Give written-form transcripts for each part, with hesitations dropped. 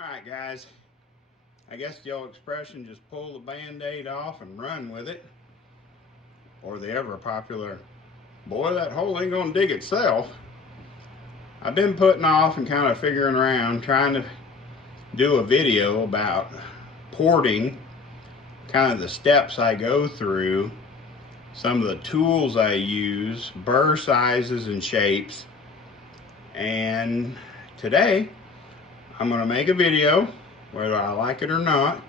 Alright guys, I guess the old expression, just pull the band-aid off and run with it. Or the ever popular, boy, that hole ain't gonna dig itself. I've been putting off and kind of figuring around, trying to do a video about porting, kind of the steps I go through, some of the tools I use, burr sizes and shapes. And today, I'm gonna make a video, whether I like it or not,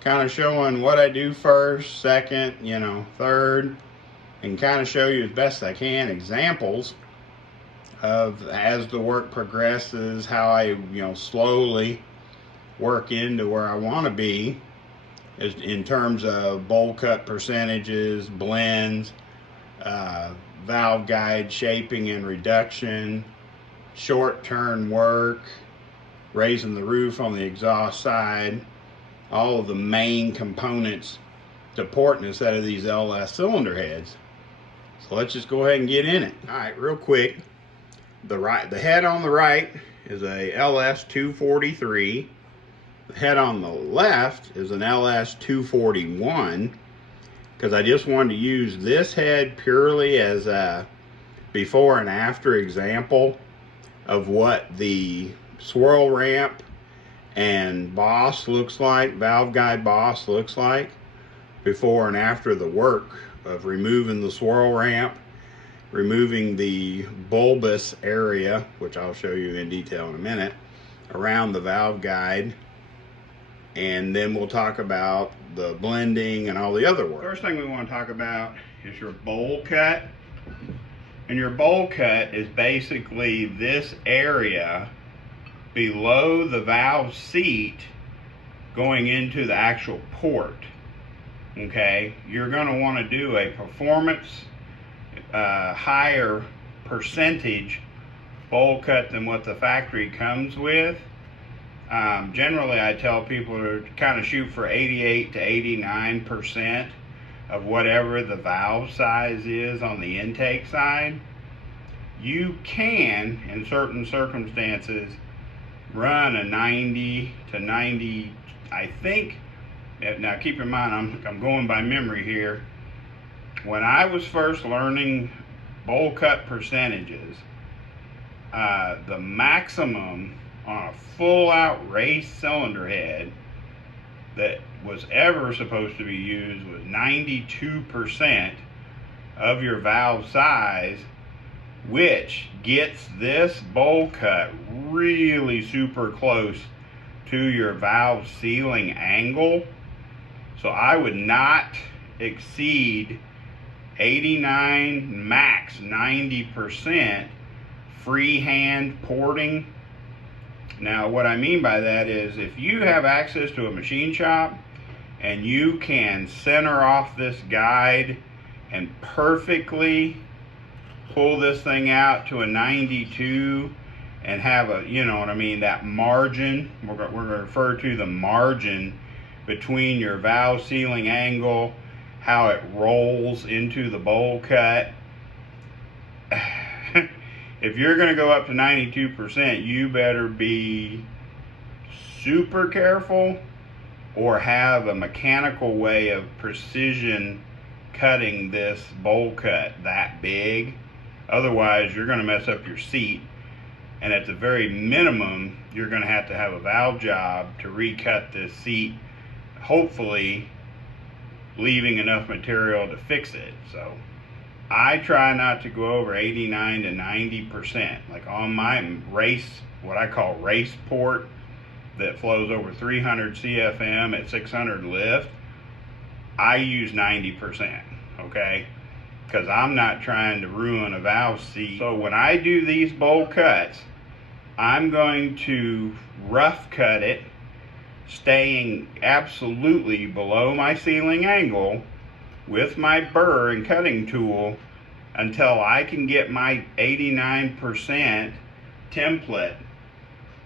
kind of showing what I do first, second, third, and kind of show you as best I can examples of as the work progresses, how I, slowly work into where I want to be in terms of bowl cut percentages, blends, valve guide shaping and reduction, short turn work, raising the roof on the exhaust side, all of the main components to porting instead of these LS cylinder heads. So let's just go ahead and get in it. All right, real quick, the head on the right is a LS 243. The head on the left is an LS 241, because I just wanted to use this head purely as a before and after example of what the swirl ramp and boss looks like, valve guide boss looks like, before and after the work of removing the swirl ramp, removing the bulbous area, which I'll show you in detail in a minute, around the valve guide. And then we'll talk about the blending and all the other work. First thing we want to talk about is your bowl cut. And your bowl cut is basically this area below the valve seat going into the actual port. Okay, you're going to want to do a performance higher percentage bowl cut than what the factory comes with. Generally, I tell people to kind of shoot for 88 to 89% of whatever the valve size is on the intake side. You can, in certain circumstances, run a 90 to 90, I think. Now keep in mind, I'm going by memory here. When I was first learning bowl cut percentages, the maximum on a full out race cylinder head that was ever supposed to be used was 92% of your valve size, which gets this bowl cut really super close to your valve sealing angle. So I would not exceed 89, max 90% freehand porting. Now what I mean by that is, if you have access to a machine shop and you can center off this guide and perfectly pull this thing out to a 92 and have a, that margin, we're going to refer to the margin between your valve sealing angle, how it rolls into the bowl cut. If you're going to go up to 92%, you better be super careful or have a mechanical way of precision cutting this bowl cut that big. Otherwise, you're going to mess up your seat. And at the very minimum, you're going to have a valve job to recut this seat, hopefully leaving enough material to fix it. So I try not to go over 89 to 90%. Like on my race, what I call race port, that flows over 300 CFM at 600 lift, I use 90%, okay? Because I'm not trying to ruin a valve seat. So when I do these bowl cuts, I'm going to rough cut it, staying absolutely below my sealing angle with my burr and cutting tool until I can get my 89% template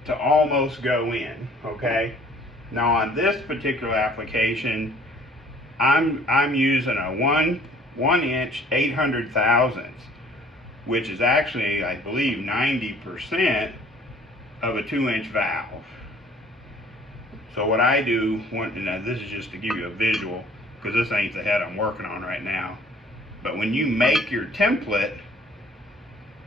to almost go in, okay? Now on this particular application, I'm using a 1 inch 800 thousandths, which is actually, I believe, 90% of a 2-inch valve. So what I do, now this is just to give you a visual, because this ain't the head I'm working on right now. But when you make your template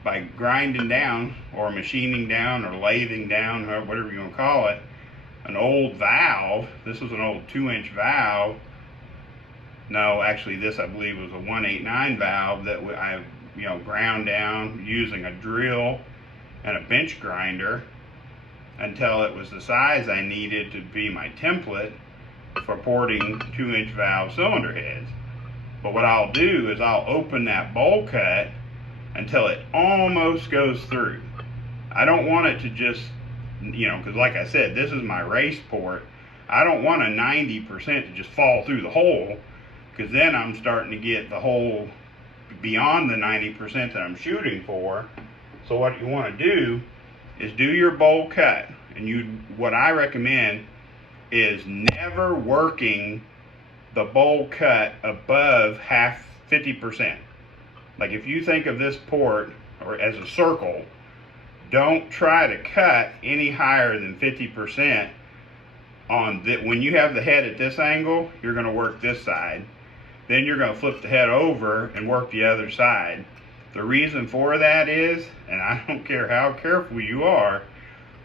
by grinding down or machining down or lathing down, or whatever you want to call it, an old valve, this was an old 2-inch valve. No, actually this I believe was a 189 valve that I ground down using a drill and a bench grinder until it was the size I needed to be my template for porting 2-inch valve cylinder heads. But what I'll do is I'll open that bowl cut until it almost goes through. I don't want it to just, because like I said, this is my race port. I don't want a 90% to just fall through the hole, because then I'm starting to get the hole beyond the 90% that I'm shooting for. So what you want to do is do your bowl cut, and what I recommend is never working the bowl cut above 50%. Like if you think of this port or as a circle, don't try to cut any higher than 50% on that. When you have the head at this angle, you're going to work this side. Then you're going to flip the head over and work the other side. The reason for that is, and I don't care how careful you are,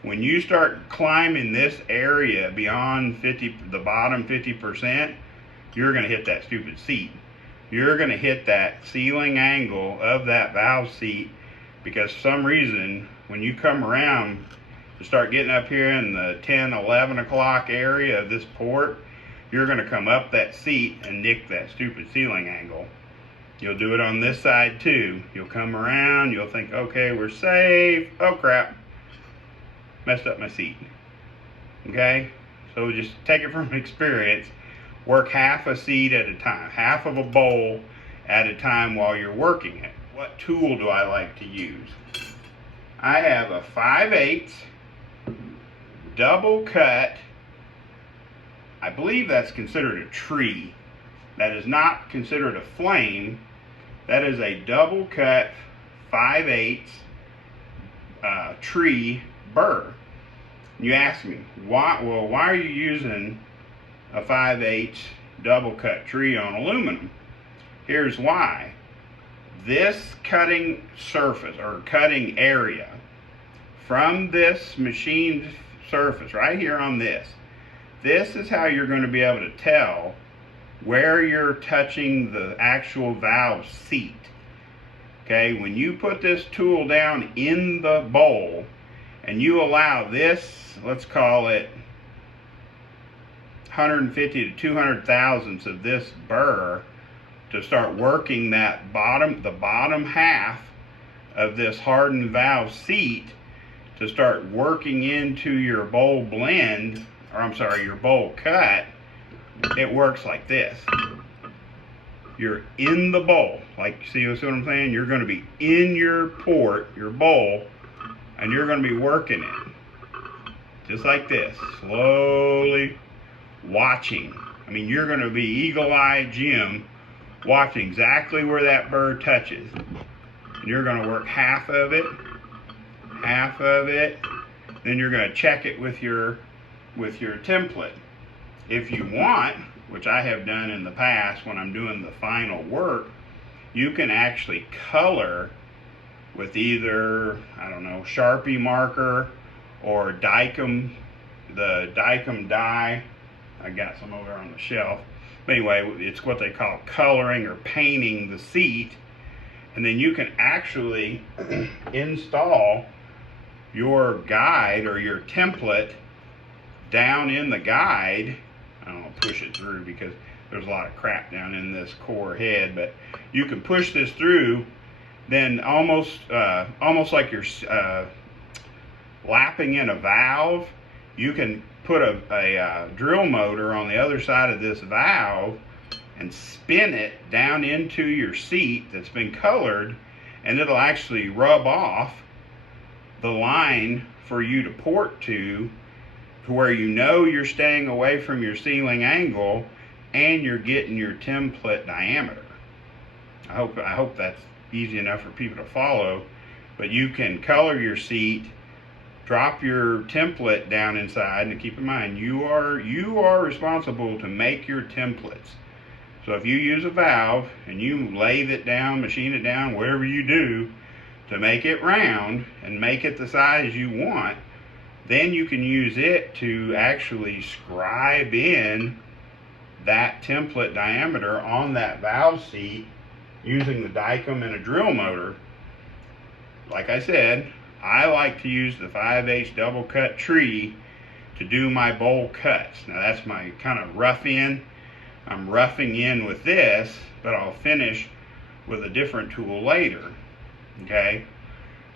when you start climbing this area beyond the bottom 50%, you're going to hit that stupid seat. You're going to hit that sealing angle of that valve seat, because for some reason, when you come around to start getting up here in the 10, 11 o'clock area of this port, you're going to come up that seat and nick that stupid sealing angle. You'll do it on this side too. You'll come around, you'll think, okay, we're safe. Oh crap, messed up my seat. Okay, so just take it from experience. Work half a seat at a time, half of a bowl at a time while you're working it. What tool do I like to use? I have a 5/8 double cut. I believe that's considered a tree. That is not considered a flame. That is a double cut 5/8 tree burr. You ask me, why? Well, why are you using a 5/8 double cut tree on aluminum? Here's why. This cutting surface or cutting area from this machined surface right here on this is how you're going to be able to tell where you're touching the actual valve seat. Okay, when you put this tool down in the bowl and you allow this, let's call it 150 to 200 thousandths of this burr to start working the bottom half of this hardened valve seat, to start working into your bowl blend, or I'm sorry, your bowl cut, it works like this. You're in the bowl, like, see what I'm saying? You're going to be in your port, your bowl, and you're going to be working it. Just like this, slowly watching. I mean, you're going to be eagle-eyed Jim, watching exactly where that burr touches. And you're going to work half of it, then you're going to check it with your template. If you want, which I have done in the past when I'm doing the final work, you can actually color with either, I don't know, Sharpie marker or Dykem, the Dykem dye. I got some over on the shelf. But anyway, it's what they call coloring or painting the seat. And then you can actually install your guide or your template down in the guide. I don't know, push it through because there's a lot of crap down in this core head, but you can push this through, then almost like you're lapping in a valve. You can put a drill motor on the other side of this valve and spin it down into your seat that's been colored, and it'll actually rub off the line for you to port to where you know you're staying away from your sealing angle and you're getting your template diameter. I hope that's easy enough for people to follow. But you can color your seat drop your template down inside, and keep in mind, you are responsible to make your templates. So if you use a valve and you lathe it down, machine it down, whatever you do to make it round and make it the size you want, then you can use it to actually scribe in that template diameter on that valve seat using the Dykem and a drill motor. Like I said, I like to use the 5/8 double cut tree to do my bowl cuts. Now that's my kind of rough in. I'm roughing in with this, but I'll finish with a different tool later. Okay,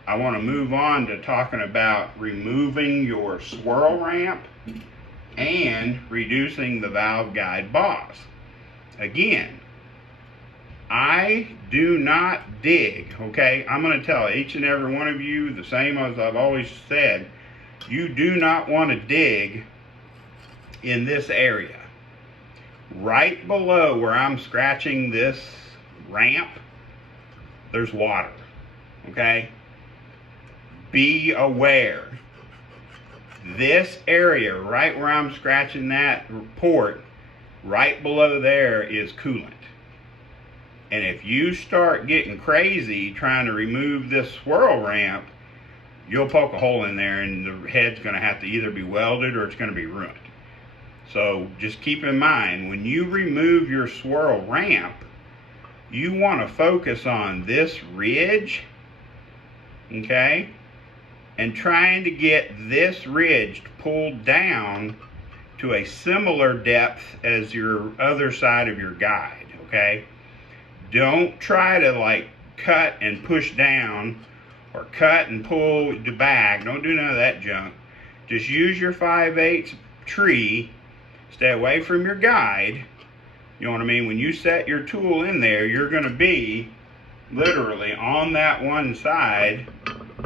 I want to move on to talking about removing your swirl ramp and reducing the valve guide boss. Again, I do not dig, okay? I'm going to tell each and every one of you the same as I've always said. You do not want to dig in this area. Right below where I'm scratching this ramp, there's water, okay? Be aware. This area, right where I'm scratching that port, right below there is coolant. And if you start getting crazy trying to remove this swirl ramp, you'll poke a hole in there and the head's going to have to either be welded or it's going to be ruined. So just keep in mind, when you remove your swirl ramp, you want to focus on this ridge, okay? And trying to get this ridge pulled down to a similar depth as your other side of your guide, okay? Don't try to like cut and push down or cut and pull the back. Don't do none of that junk. Just use your 5/8 tree. Stay away from your guide. You know what I mean? When you set your tool in there, you're going to be literally on that one side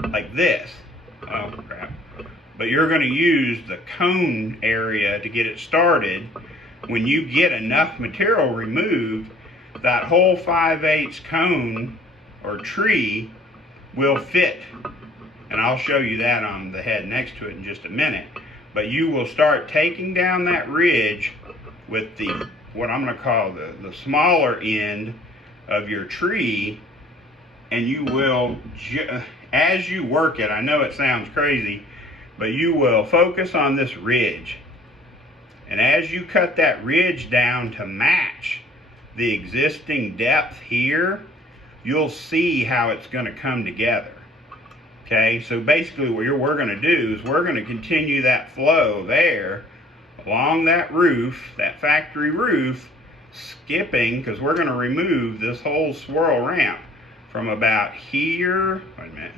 like this. Oh crap. But you're going to use the cone area to get it started. When you get enough material removed, that whole 5/8 cone or tree will fit. And I'll show you that on the head next to it in just a minute. But you will start taking down that ridge with the, what I'm going to call the smaller end of your tree, and you will, as you work it, I know it sounds crazy, but you will focus on this ridge. And as you cut that ridge down to match the existing depth here, you'll see how it's going to come together. Okay, so basically what we're going to do is we're going to continue that flow there along that roof, that factory roof, skipping, because we're going to remove this whole swirl ramp from about here, wait a minute,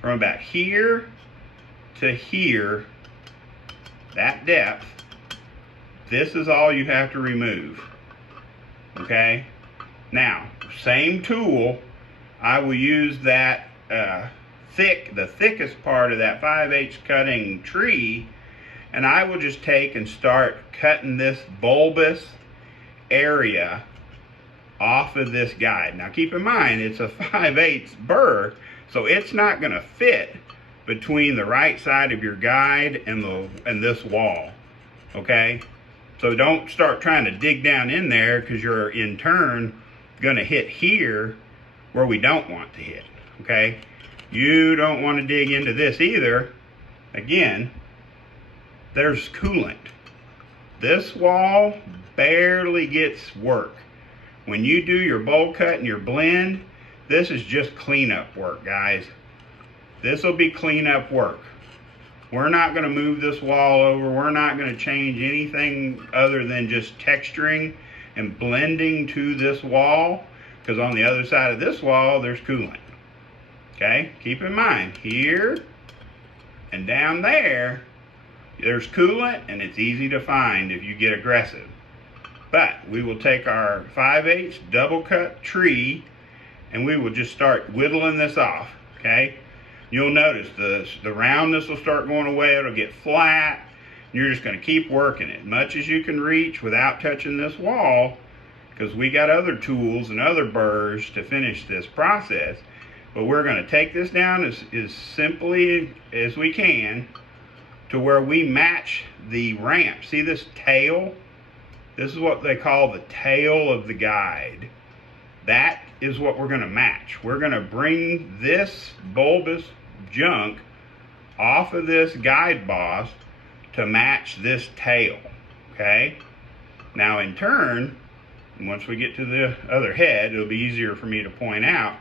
from about here to here, that depth. This is all you have to remove. Okay, now same tool, I will use that the thickest part of that 5/8 cutting tree, and I will just take and start cutting this bulbous area off of this guide. Now keep in mind, it's a 5/8 burr, so it's not going to fit between the right side of your guide and this wall. Okay, so don't start trying to dig down in there, because you're in turn going to hit here where we don't want to hit. Okay, you don't want to dig into this either. Again, there's coolant. This wall barely gets work. When you do your bowl cut and your blend, this is just cleanup work, guys. This will be cleanup work. We're not going to move this wall over. We're not going to change anything other than just texturing and blending to this wall, because on the other side of this wall, there's coolant. Okay, keep in mind, here and down there, there's coolant, and it's easy to find if you get aggressive. But we will take our 5/8 double cut tree, and we will just start whittling this off. Okay, you'll notice the roundness will start going away. It'll get flat. You're just going to keep working it much as you can reach without touching this wall, because we got other tools and other burrs to finish this process. But we're going to take this down as simply as we can to where we match the ramp. See this tail? This is what they call the tail of the guide. That is what we're going to match. We're going to bring this bulbous junk off of this guide boss to match this tail, okay? Now in turn, once we get to the other head, it'll be easier for me to point out,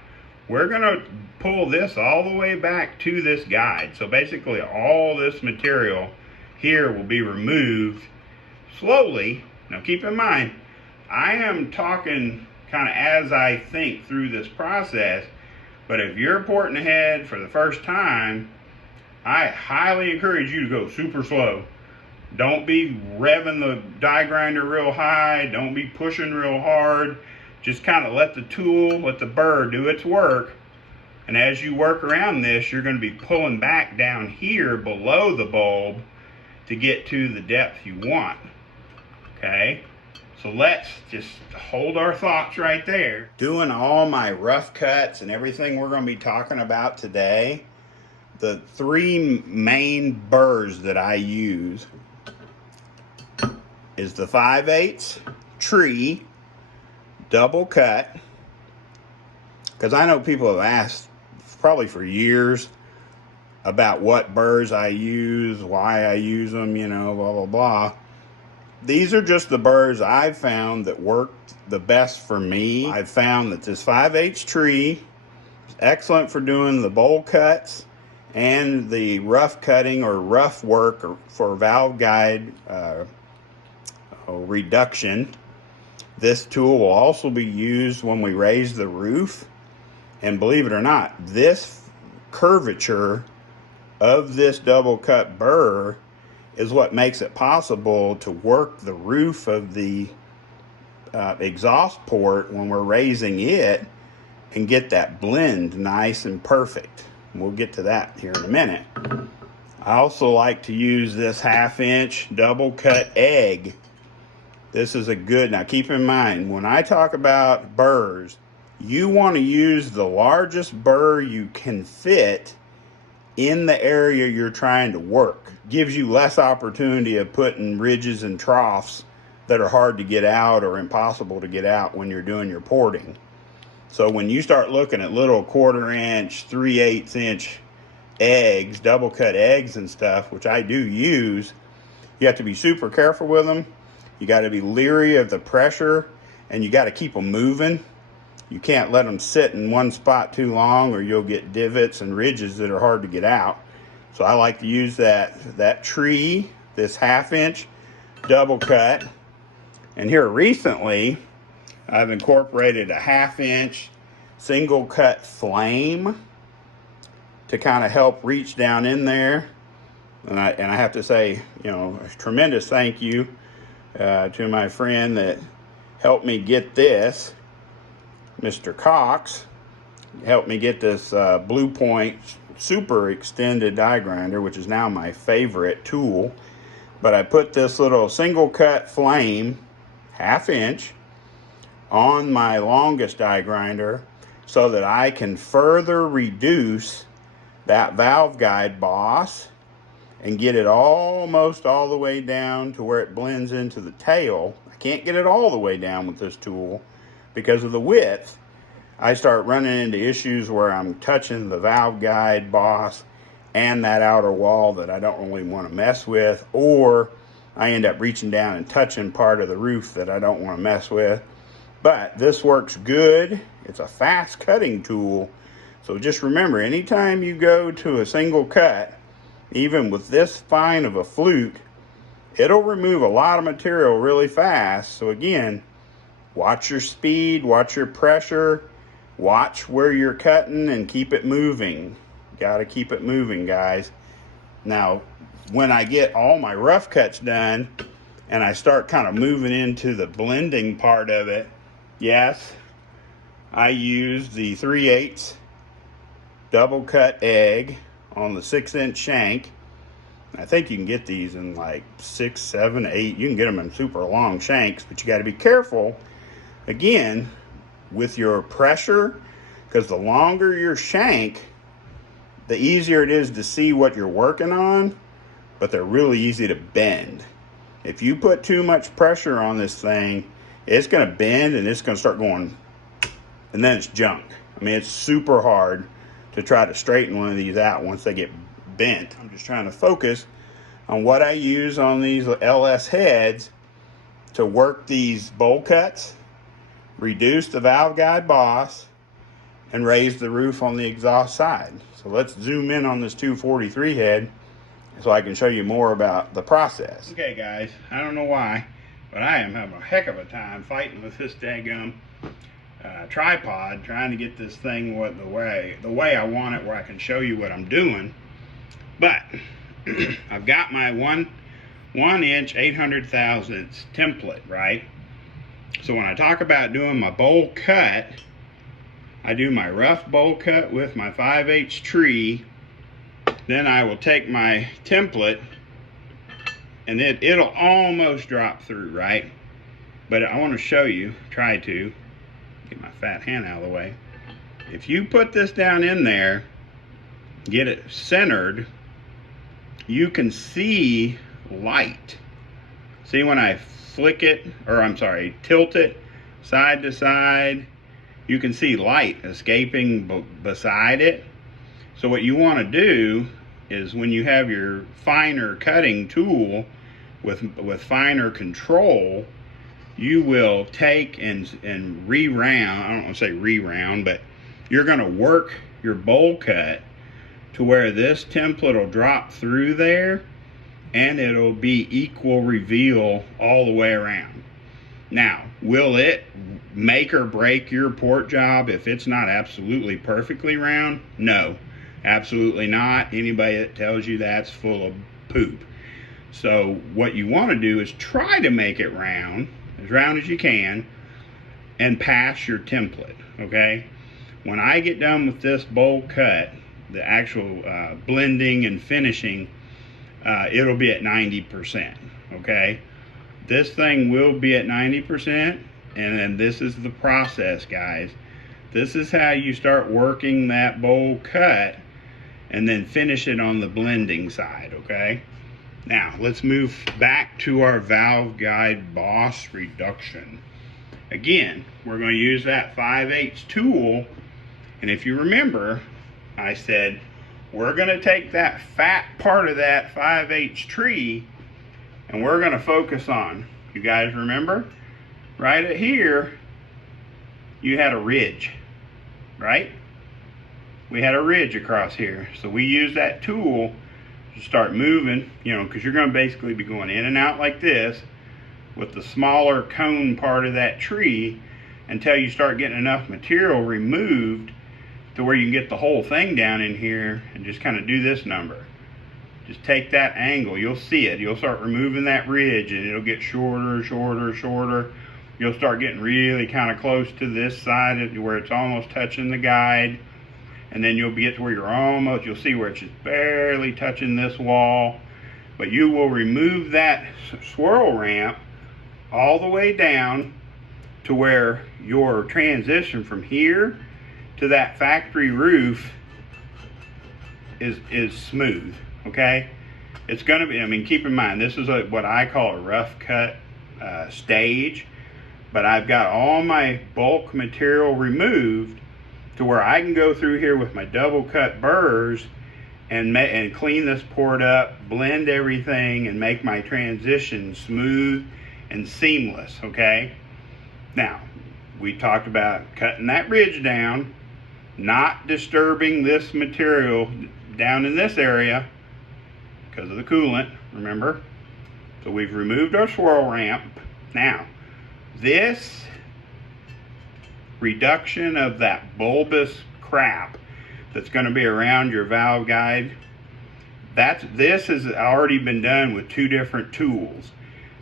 we're gonna pull this all the way back to this guide. So basically all this material here will be removed slowly. Now keep in mind, I am talking kind of as I think through this process, but if you're porting ahead for the first time, I highly encourage you to go super slow. Don't be revving the die grinder real high. Don't be pushing real hard. Just kind of let the tool, let the burr do its work. And as you work around this, you're going to be pulling back down here below the bulb to get to the depth you want. Okay? So let's just hold our thoughts right there. Doing all my rough cuts and everything we're going to be talking about today, the three main burrs that I use is the 5/8 tree double cut, because I know people have asked probably for years about what burrs I use, why I use them, you know, blah blah blah. These are just the burrs I've found that worked the best for me. I've found that this 5/8 tree is excellent for doing the bowl cuts and the rough cutting or rough work or for valve guide reduction. This tool will also be used when we raise the roof. And believe it or not, this curvature of this double cut burr is what makes it possible to work the roof of the exhaust port when we're raising it and get that blend nice and perfect. We'll get to that here in a minute. I also like to use this 1/2" double cut egg. This is a good, now keep in mind, when I talk about burrs, you want to use the largest burr you can fit in the area you're trying to work. Gives you less opportunity of putting ridges and troughs that are hard to get out or impossible to get out when you're doing your porting. So when you start looking at little 1/4 inch, 3/8 inch eggs, double cut eggs and stuff, which I do use, you have to be super careful with them. You got to be leery of the pressure, and you got to keep them moving. You can't let them sit in one spot too long or you'll get divots and ridges that are hard to get out. So I like to use that tree, this 1/2" double cut. And here recently, I've incorporated a 1/2" single cut flame to kind of help reach down in there. And I have to say, you know, a tremendous thank you to my friend that helped me get this, Mr. Cox. Helped me get this Blue Point super extended die grinder, which is now my favorite tool. But I put this little single cut flame, 1/2" on my longest die grinder so that I can further reduce that valve guide boss and get it almost all the way down to where it blends into the tail. I can't get it all the way down with this tool because of the width. I start running into issues where I'm touching the valve guide boss and that outer wall that I don't really want to mess with, or I end up reaching down and touching part of the roof that I don't want to mess with. But this works good. It's a fast cutting tool. So just remember, anytime you go to a single cut, even with this fine of a flute, it'll remove a lot of material really fast. So again, watch your speed, watch your pressure, watch where you're cutting and keep it moving. Got to keep it moving, guys. Now, when I get all my rough cuts done and I start kind of moving into the blending part of it, yes, I use the 3/8 double cut egg on the 6" shank. I think you can get these in like 6, 7, 8. You can get them in super long shanks, but you got to be careful, again, with your pressure because the longer your shank, the easier it is to see what you're working on, but they're really easy to bend. If you put too much pressure on this thing, it's going to bend and it's going to start going, and then it's junk. I mean, it's super hard to try to straighten one of these out once they get bent. I'm just trying to focus on what I use on these LS heads to work these bowl cuts, reduce the valve guide boss, and raise the roof on the exhaust side. So let's zoom in on this 243 head so I can show you more about the process. Okay guys, I don't know why, but I am having a heck of a time fighting with this daggum tripod, trying to get this thing the way I want it, where I can show you what I'm doing. But I've got my 1 inch 800 thousandths template, right? So when I talk about doing my bowl cut, I do my rough bowl cut with my 5/8 tree. Then I will take my template and it'll almost drop through, right? But I want to show you, try to get my fat hand out of the way. If you put this down in there, get it centered, you can see light. See when I flick it, or I'm sorry, tilt it side to side, you can see light escaping beside it. So what you want to do is, when you have your finer cutting tool with finer control, you will take and re-round, I don't want to say re-round, but you're going to work your bowl cut to where this template will drop through there and it'll be equal reveal all the way around. Now, will it make or break your port job if it's not absolutely perfectly round? No, absolutely not. Anybody that tells you that's full of poop. So what you want to do is try to make it round as you can, and pass your template, okay? When I get done with this bowl cut, the actual blending and finishing, it'll be at 90%, okay? This thing will be at 90%, and then this is the process, guys. This is how you start working that bowl cut and then finish it on the blending side, okay? Now, let's move back to our valve guide boss reduction. Again, we're going to use that 5/8 tool, and if you remember, I said we're going to take that fat part of that 5/8 tree and we're going to focus on, you guys remember, right at here, you had a ridge, right? We had a ridge across here, so we use that tool to start moving, you know, because you're going to basically be going in and out like this with the smaller cone part of that tree until you start getting enough material removed to where you can get the whole thing down in here and just kind of do this number. Just take that angle, you'll see it. You'll start removing that ridge and it'll get shorter, shorter, shorter. You'll start getting really kind of close to this side where it's almost touching the guide. And then you'll get to where you'll see where it's just barely touching this wall. But you will remove that swirl ramp all the way down to where your transition from here to that factory roof is smooth, okay? It's gonna be, I mean, keep in mind, this is what I call a rough cut stage, but I've got all my bulk material removed to where I can go through here with my double cut burrs and clean this port up, blend everything, and make my transition smooth and seamless, okay? Now, we talked about cutting that ridge down, not disturbing this material down in this area because of the coolant, remember? So we've removed our swirl ramp. Now, this reduction of that bulbous crap that's going to be around your valve guide, this has already been done with two different tools.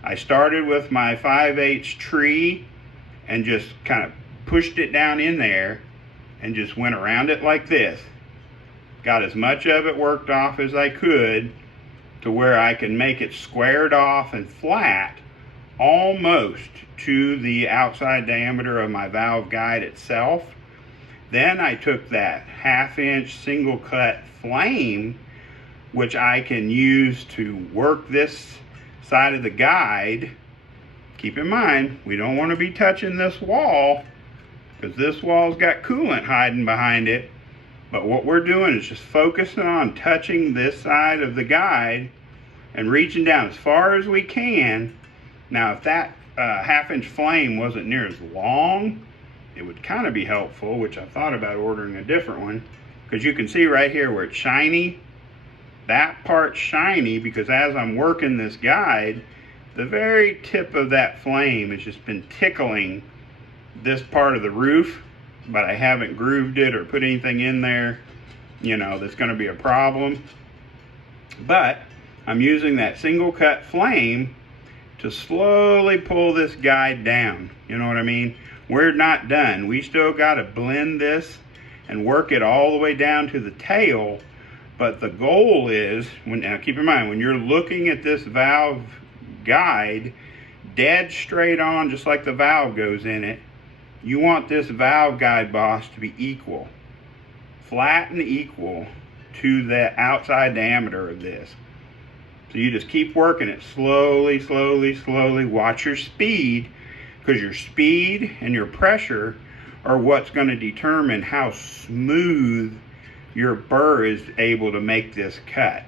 I started with my 5/8 tree and just kind of pushed it down in there and just went around it like this. Got as much of it worked off as I could to where I can make it squared off and flat almost to the outside diameter of my valve guide itself. Then I took that 1/2-inch single cut flame, which I can use to work this side of the guide. Keep in mind, we don't want to be touching this wall because this wall's got coolant hiding behind it. But what we're doing is just focusing on touching this side of the guide and reaching down as far as we can. Now, if that 1/2-inch flame wasn't near as long, it would kind of be helpful, which I thought about ordering a different one, because you can see right here where it's shiny. That part's shiny because as I'm working this guide, the very tip of that flame has just been tickling this part of the roof, but I haven't grooved it or put anything in there, you know, that's going to be a problem. But I'm using that single cut flame to slowly pull this guide down. You know what I mean? We're not done. We still got to blend this and work it all the way down to the tail. But the goal is, now keep in mind, when you're looking at this valve guide, dead straight on, just like the valve goes in it, you want this valve guide boss to be equal, flat and equal to the outside diameter of this. So you just keep working it slowly, slowly, slowly. Watch your speed, because your speed and your pressure are what's going to determine how smooth your burr is able to make this cut.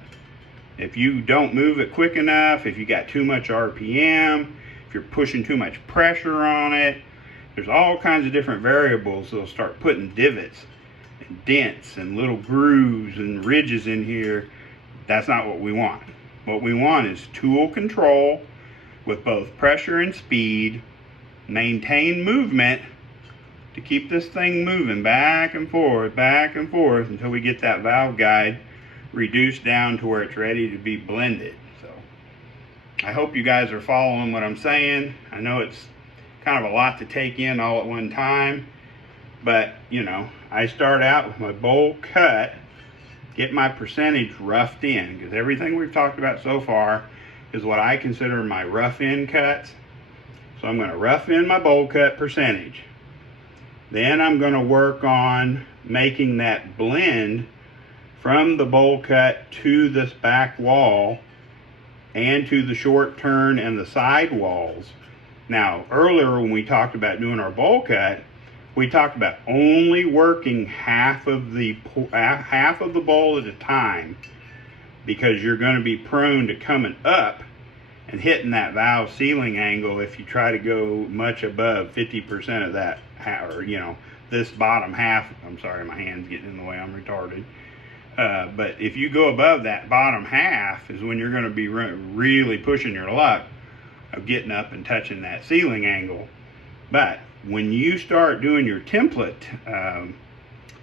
If you don't move it quick enough, if you got too much RPM, if you're pushing too much pressure on it, there's all kinds of different variables that'll start putting divots and dents and little grooves and ridges in here. That's not what we want. What we want is tool control with both pressure and speed, maintain movement to keep this thing moving back and forth until we get that valve guide reduced down to where it's ready to be blended. So I hope you guys are following what I'm saying. I know it's kind of a lot to take in all at one time, but you know, I start out with my bowl cut, get my percentage roughed in, because everything we've talked about so far is what I consider my rough in cuts. So I'm going to rough in my bowl cut percentage. Then I'm going to work on making that blend from the bowl cut to this back wall and to the short turn and the side walls. Now, earlier when we talked about doing our bowl cut, we talked about only working half of the bowl at a time, because you're going to be prone to coming up and hitting that valve sealing angle if you try to go much above 50% of that, or you know, this bottom half. I'm sorry, my hand's getting in the way, I'm retarded. But if you go above that bottom half is when you're going to be really pushing your luck of getting up and touching that sealing angle. But when you start doing your template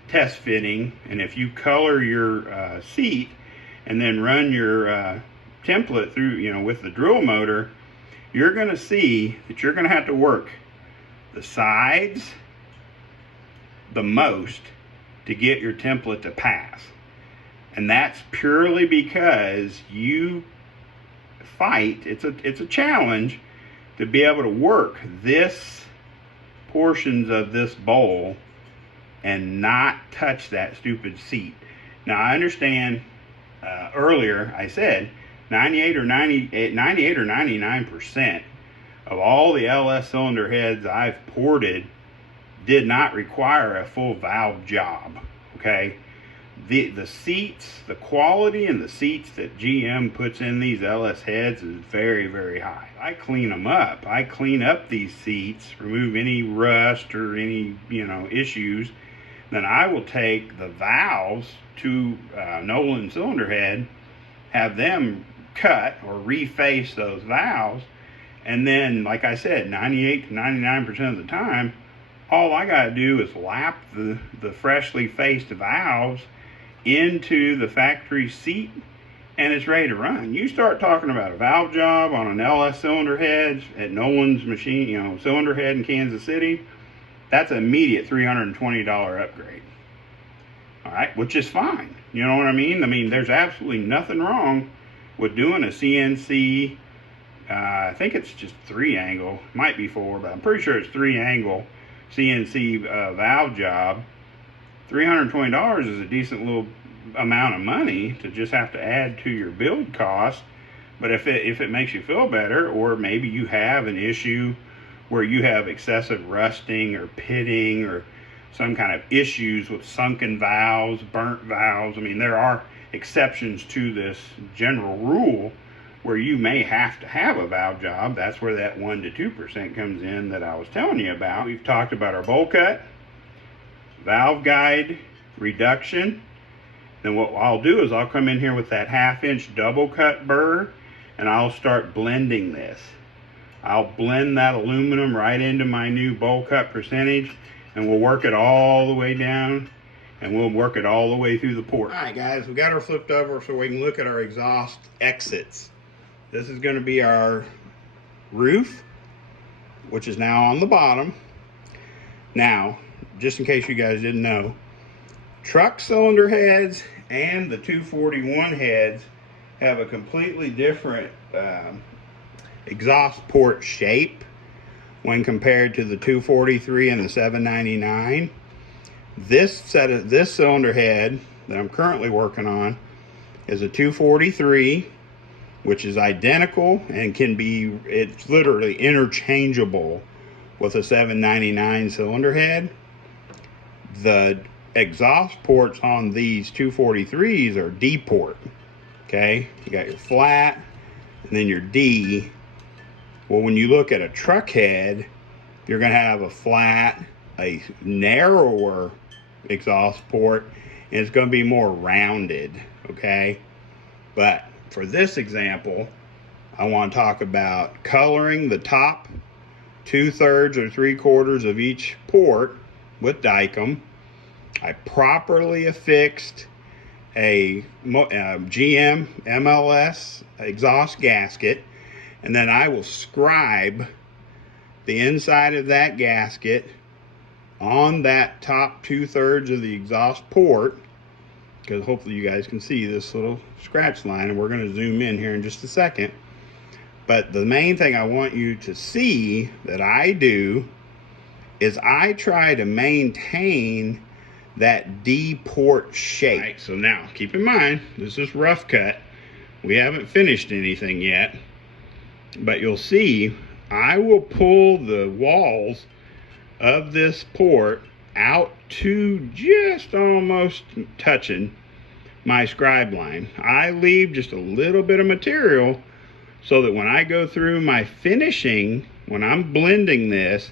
test fitting, and if you color your seat and then run your template through, you know, with the drill motor, you're going to see that you're going to have to work the sides the most to get your template to pass. And that's purely because you fight, it's a challenge to be able to work this portions of this bowl and not touch that stupid seat. Now I understand earlier I said 98 or 99% of all the LS cylinder heads I've ported did not require a full valve job. Okay, the seats, the quality in the seats that GM puts in these LS heads is very, very high. I clean them up. I clean up these seats, remove any rust or any, you know, issues. Then I will take the valves to Nolan cylinder head, have them cut or reface those valves, and then, like I said, 98 to 99% of the time, all I got to do is lap the freshly faced valves into the factory seat, and it's ready to run. You start talking about a valve job on an LS cylinder head at Nolan's machine, you know, cylinder head in Kansas City, that's an immediate $320 upgrade. All right, which is fine. You know what I mean? I mean, there's absolutely nothing wrong with doing a CNC, I think it's just 3-angle, might be 4, but I'm pretty sure it's 3-angle CNC valve job $320 is a decent little amount of money to just have to add to your build cost. But if it makes you feel better, or maybe you have an issue where you have excessive rusting or pitting or some kind of issues with sunken valves, burnt valves. I mean, there are exceptions to this general rule where you may have to have a valve job. That's where that 1 to 2% comes in that I was telling you about. We've talked about our bowl cut, valve guide reduction. Then what I'll do is I'll come in here with that 1/2 inch double cut burr, and I'll start blending this. I'll blend that aluminum right into my new bowl cut percentage, and we'll work it all the way down, and we'll work it all the way through the port. All right, guys, we got her flipped over so we can look at our exhaust exits. This is going to be our roof, which is now on the bottom. Now, just in case you guys didn't know, truck cylinder heads and the 241 heads have a completely different exhaust port shape when compared to the 243 and the 799. This cylinder head that I'm currently working on is a 243, which is identical and it's literally interchangeable with a 799 cylinder head. The exhaust ports on these 243s are D port. Okay, you got your flat and then your D. Well, when you look at a truck head, you're going to have a flat, a narrower exhaust port, and it's going to be more rounded. Okay, but for this example, I want to talk about coloring the top 2/3 or 3/4 of each port with Dykem. I properly affixed a GM MLS exhaust gasket, and then I will scribe the inside of that gasket on that top 2/3 of the exhaust port, because hopefully you guys can see this little scratch line, and we're going to zoom in here in just a second. But the main thing I want you to see that I do is I try to maintain that D port shape. Right, so now keep in mind, this is rough cut. We haven't finished anything yet, but you'll see I will pull the walls of this port out to just almost touching my scribe line. I leave just a little bit of material so that when I go through my finishing, when I'm blending this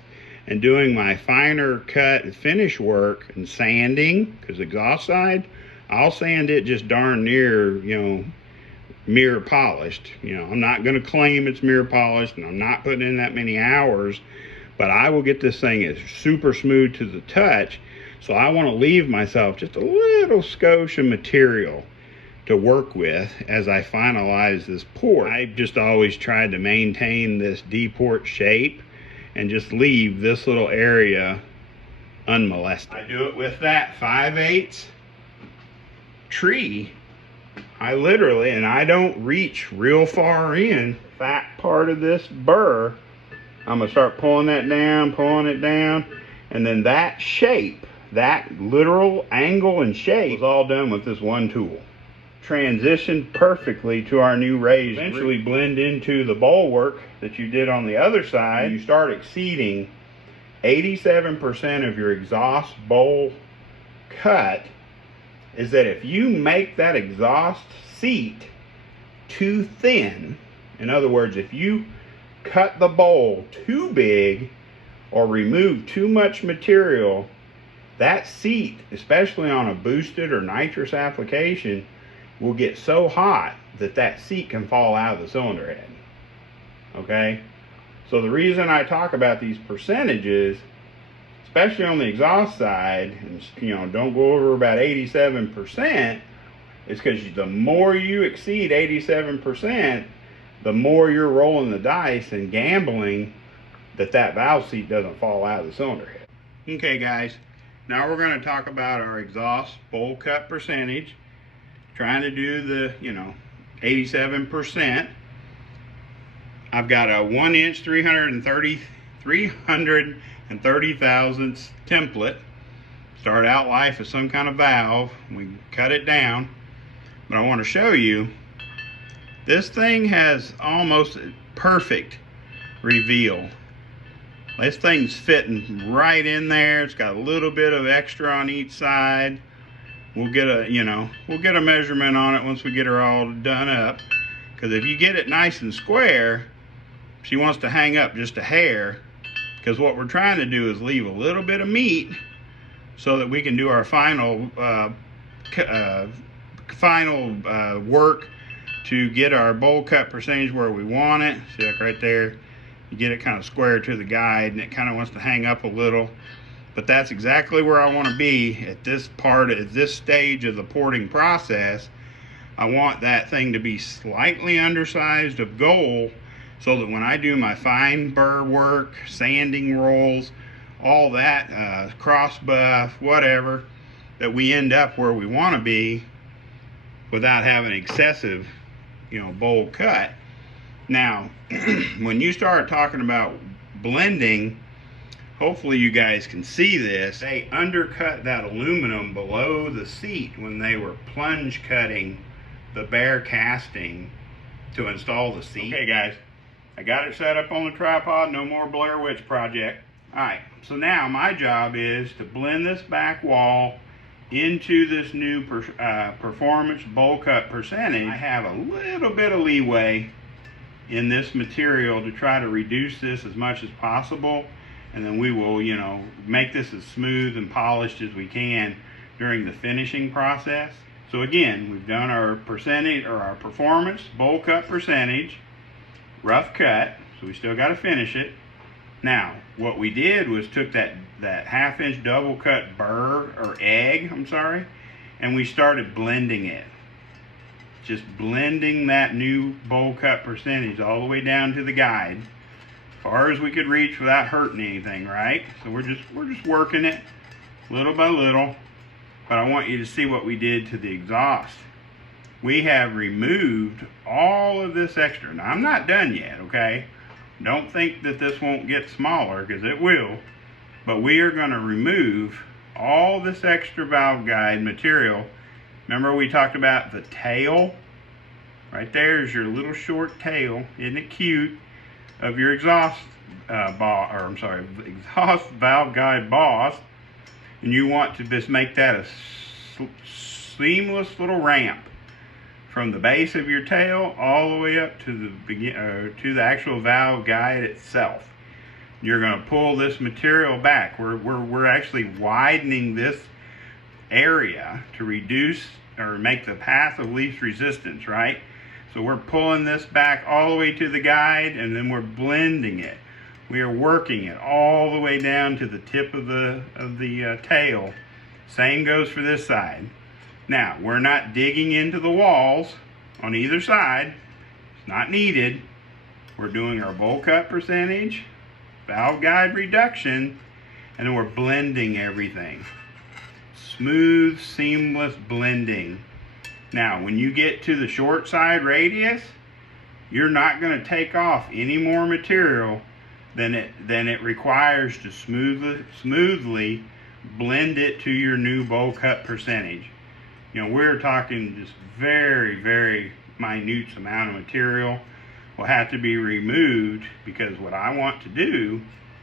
and doing my finer cut and finish work and sanding, because exhaust side, I'll sand it just darn near, mirror polished. I'm not going to claim it's mirror polished, and I'm not putting in that many hours, but I will get this thing as super smooth to the touch. So I want to leave myself just a little skosh of material to work with as I finalize this port. I've just always tried to maintain this D port shape and just leave this little area unmolested. I do it with that 5/8 tree. I literally, and I don't reach real far in, fat part of this burr, I'm gonna start pulling that down, pulling it down, and then that shape, that literal angle and shape is all done with this one tool. Transitioned perfectly to our new raised. Eventually blend into the bowl work that you did on the other side. You start exceeding 87% of your exhaust bowl cut, is that if you make that exhaust seat too thin, in other words, if you cut the bowl too big or remove too much material, that seat, especially on a boosted or nitrous application, will get so hot that that seat can fall out of the cylinder head. Okay, so the reason I talk about these percentages, especially on the exhaust side, and don't go over about 87%, is because the more you exceed 87%, the more you're rolling the dice and gambling that valve seat doesn't fall out of the cylinder head. Okay, guys, now we're going to talk about our exhaust bowl cut percentage. Trying to do the 87%. I've got a 1 inch 330 thousandths template start out life as some kind of valve. We cut it down, but I want to show you this thing has almost perfect reveal. This thing's fitting right in there. It's got a little bit of extra on each side. We'll get a measurement on it once we get her all done up. Because if you get it nice and square, she wants to hang up just a hair. Because what we're trying to do is leave a little bit of meat so that we can do our final work to get our bowl cut percentage where we want it. See, like right there, you get it kind of square to the guide, and it kind of wants to hang up a little. But that's exactly where I want to be at this stage of the porting process. I want that thing to be slightly undersized of goal, so that when I do my fine burr work, sanding rolls, all that, cross buff, whatever, that we end up where we want to be without having excessive, bowl cut. Now, when you start talking about blending, hopefully you guys can see this. They undercut that aluminum below the seat when they were plunge cutting the bare casting to install the seat. Okay guys, I got it set up on the tripod, no more Blair Witch Project. Alright, so now my job is to blend this back wall into this new performance bowl cut percentage. I have a little bit of leeway in this material to try to reduce this as much as possible, and then we will, make this as smooth and polished as we can during the finishing process. So again, we've done our percentage, or our performance bowl cut percentage, rough cut, so we still got to finish it. Now, what we did was took that 1/2 inch double cut burr, or egg, and we started blending it. Just blending that new bowl cut percentage all the way down to the guide, as far as we could reach without hurting anything, right? So we're just working it little by little. But I want you to see what we did to the exhaust. We have removed all of this extra. Now, I'm not done yet, okay? Don't think that this won't get smaller, because it will. But we are going to remove all this extra valve guide material. Remember we talked about the tail? Right there is your little short tail. Isn't it cute? Of your exhaust exhaust valve guide boss. And you want to just make that a seamless little ramp from the base of your tail all the way up to the actual valve guide itself. You're going to pull this material back. We're actually widening this area to reduce or make the path of least resistance, right? So we're pulling this back all the way to the guide, and then we're blending it. We are working it all the way down to the tip of the tail. Same goes for this side. Now, we're not digging into the walls on either side. It's not needed. We're doing our bowl cut percentage, valve guide reduction, and then we're blending everything. Smooth, seamless blending. Now, when you get to the short side radius, you're not going to take off any more material than it requires to smoothly blend it to your new bowl cut percentage. We're talking just very, very minute amount of material will have to be removed, because what I want to do,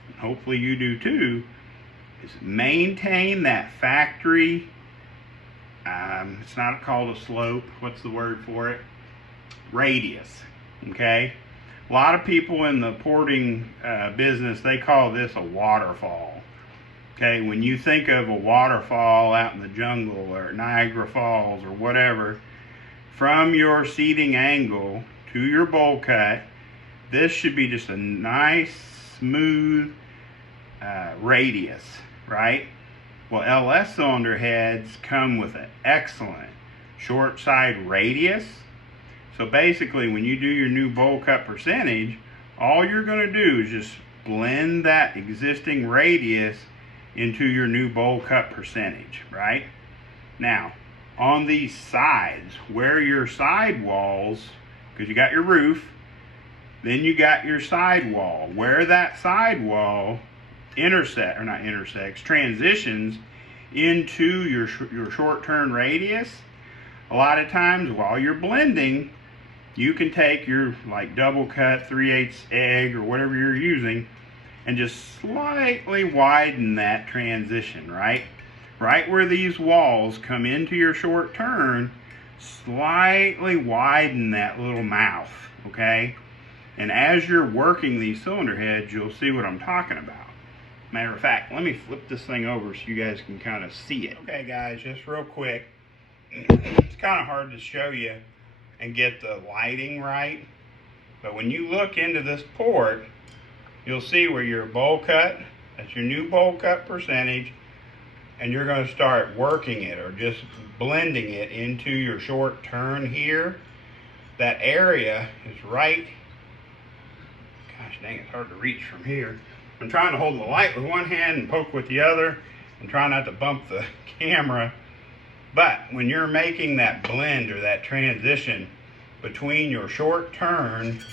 and hopefully you do too, is maintain that factory, it's not called a slope, what's the word for it? Radius, okay? A lot of people in the porting business, they call this a waterfall. Okay, when you think of a waterfall out in the jungle or Niagara Falls or whatever, from your seating angle to your bowl cut, this should be just a nice, smooth radius, right? Well, LS cylinder heads come with an excellent short side radius. So basically, when you do your new bowl cut percentage, all you're going to do is just blend that existing radius into your new bowl cut percentage, right? Now, on these sides, where your side walls, because you got your roof, then you got your sidewall, where that sidewall transitions into your short turn radius, a lot of times while you're blending, you can take your like double cut 3/8 egg or whatever you're using and just slightly widen that transition, right where these walls come into your short turn. Slightly widen that little mouth, okay? And as you're working these cylinder heads, you'll see what I'm talking about. Matter of fact, let me flip this thing over so you guys can kind of see it. Okay guys, just real quick, it's kind of hard to show you and get the lighting right, but when you look into this port, you'll see where your bowl cut, that's your new bowl cut percentage, and you're going to start working it or just blending it into your short turn here. That area is right, gosh dang, it's hard to reach from here. I'm trying to hold the light with one hand and poke with the other and try not to bump the camera. But when you're making that blend or that transition between your short turn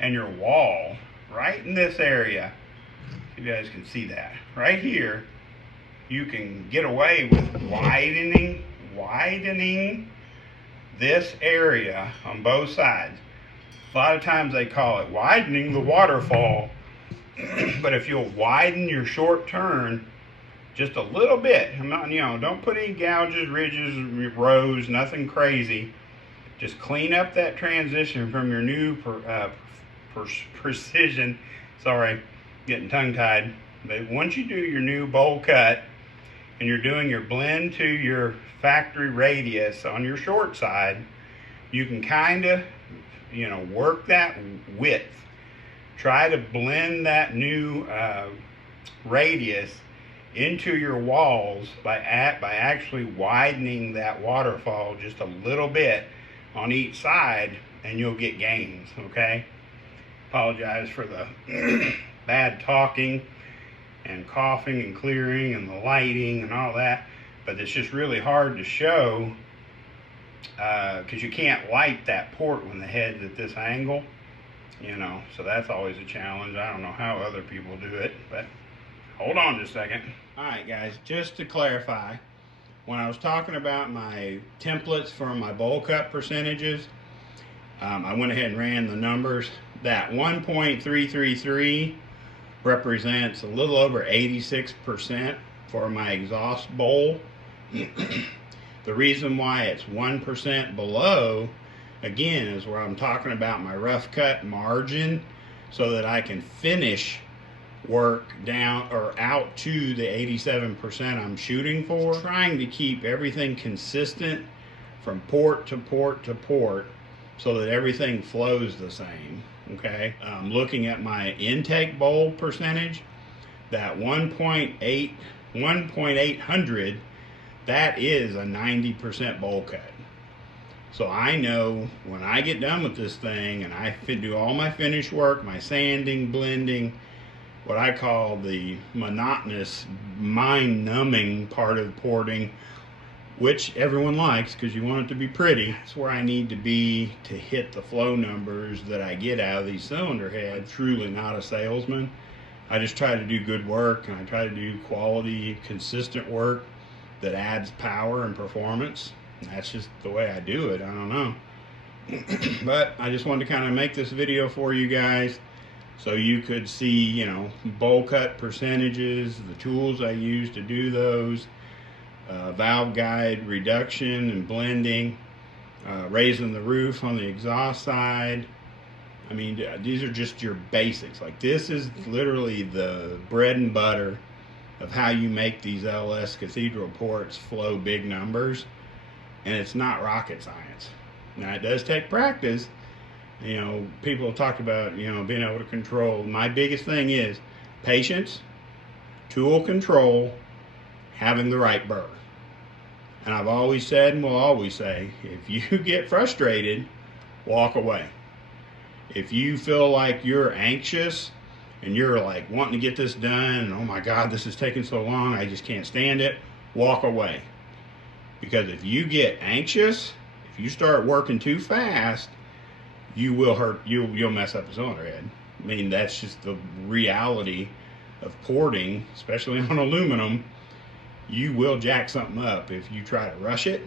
and your wall, right in this area, you guys can see that right here, you can get away with widening this area on both sides. A lot of times they call it widening the waterfall, but if you'll widen your short turn just a little bit, I'm not, don't put any gouges, ridges, rows, nothing crazy. Just clean up that transition from your new precision. Sorry, getting tongue-tied. But once you do your new bowl cut and you're doing your blend to your factory radius on your short side, you can kind of, work that width. Try to blend that new radius into your walls by actually widening that waterfall just a little bit on each side, and you'll get gains, okay? Apologize for the bad talking and coughing and clearing and the lighting and all that, but it's just really hard to show because you can't light that port when the head's at this angle, so that's always a challenge. I don't know how other people do it, but hold on just a second. All right guys, just to clarify, when I was talking about my templates for my bowl cut percentages, I went ahead and ran the numbers. That 1.333 represents a little over 86% for my exhaust bowl. The reason why it's 1% below, again, is where I'm talking about my rough cut margin, so that I can finish work down or out to the 87% I'm shooting for. Trying to keep everything consistent from port to port to port so that everything flows the same, okay? Looking at my intake bowl percentage, that 1.800, that is a 90% bowl cut. So I know when I get done with this thing and I do all my finish work, my sanding, blending, what I call the monotonous, mind-numbing part of porting, which everyone likes because you want it to be pretty. That's where I need to be to hit the flow numbers that I get out of these cylinder heads. I'm truly not a salesman. I just try to do good work, and I try to do quality, consistent work that adds power and performance. And that's just the way I do it. I don't know. But I just wanted to kind of make this video for you guys so you could see, bowl cut percentages, the tools I use to do those, valve guide reduction and blending, raising the roof on the exhaust side. I mean, these are just your basics. Like, this is literally the bread and butter of how you make these LS Cathedral ports flow big numbers, and it's not rocket science. Now, it does take practice. People talk about, being able to control. My biggest thing is patience, tool control, having the right burr. And I've always said and will always say, if you get frustrated, walk away. If you feel like you're anxious and you're like wanting to get this done, and oh my God, this is taking so long, I just can't stand it, walk away. Because if you get anxious, if you start working too fast, you will hurt, you'll mess up the cylinder head. I mean, that's just the reality of porting, especially on aluminum. you will jack something up if you try to rush it.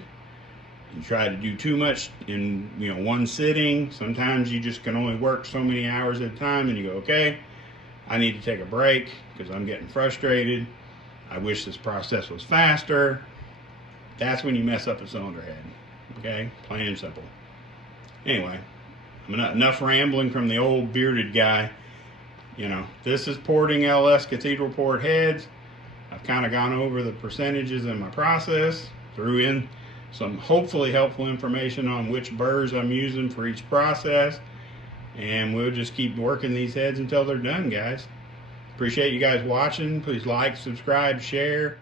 You try to do too much in one sitting. Sometimes you just can only work so many hours at a time, and you go, okay, I need to take a break because I'm getting frustrated. I wish this process was faster. That's when you mess up a cylinder head. Okay, plain and simple. Anyway, enough rambling from the old bearded guy. This is porting LS Cathedral port heads. I've kind of gone over the percentages in my process, threw in some hopefully helpful information on which burrs I'm using for each process, and we'll just keep working these heads until they're done, guys. Appreciate you guys watching. Please like, subscribe, share.